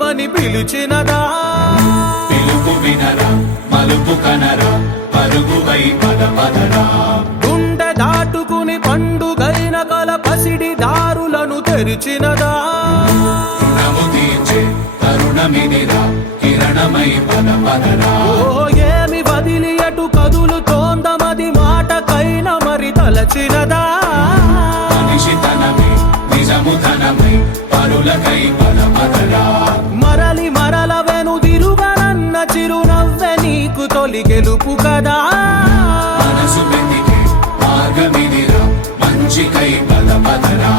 యుగమని పిలిచినదా పిలుపు వినరా మలుపు కనరా పరుగువై పద పదరా గుండె దాటుకుని పండుగైన కల పసిడి దారులను తెరిచినదా రుణము తీర్చే తరుణమిదిరా కిరణమై పద పదరా ఓ ఏమి వదిలి అటు కదులుతోందమది మాటకైన మరి తలచినదా మనిషితనమే నిజముతనమై పరులకై పద పదరా మరలి మరల వెనుదిరుగనన్న చిరునవ్వె నీకు తొలి గెలుపు కదా మనసు వెతికే మార్గమిదిరా మంచికై పద పదరా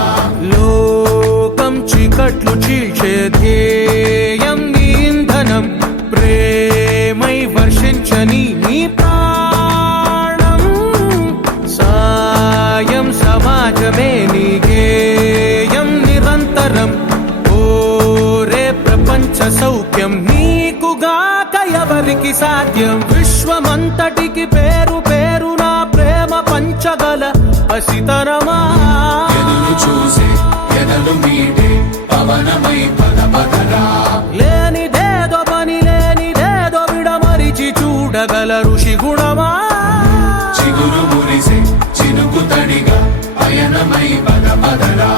లోకం చీకట్లు చీల్చే ధ్యేయం నీ ఇంధనం ప్రేమై వర్షించని నీ ప్రాణం సాయం సమాజమే నీ గేయం నిరంతరం ఓరే ప్రపంచ సౌఖ్యం నీకుగాక ఎవరికి సాధ్యం విశ్వమంతటికి పేరు పేరు నా ప్రేమ పంచగల పసితరమా ఎదురు చూసే ఎదలు మీటే పవనమై పద పదరా లేనిదేదో పని లేనిదేదో విడమరిచి చూడగల ఋషి గుణమా చిగురు మురిసే చినుకు తడిగా పయనమై పద పదరా